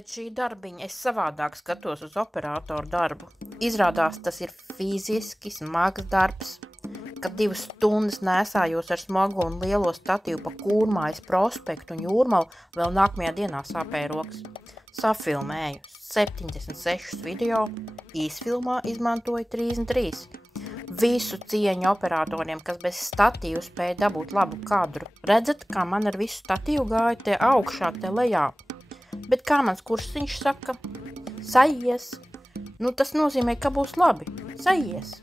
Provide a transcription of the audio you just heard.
pēc šī darbiņa es savādāk skatos uz operatoru darbu. Izrādās, tas ir fiziski smags darbs, kad 2 stundas nēsājos ar smagu un lielo statīvu pa Kūrmājas prospektu un Jūrmalu, vēl nākamajā dienā sāpēja rokas. Safilmēju 76 video, īsfilmā izmantoju 33. Visu cieņu operatoriem, kas bez statīvu spēja dabūt labu kadru. Redzat, kā man ar visu statīvu gāja te augšā, te lejā. Bet kā mans kursiņš saka? Sajies! Nu, tas nozīmē, ka būs labi. Sajies!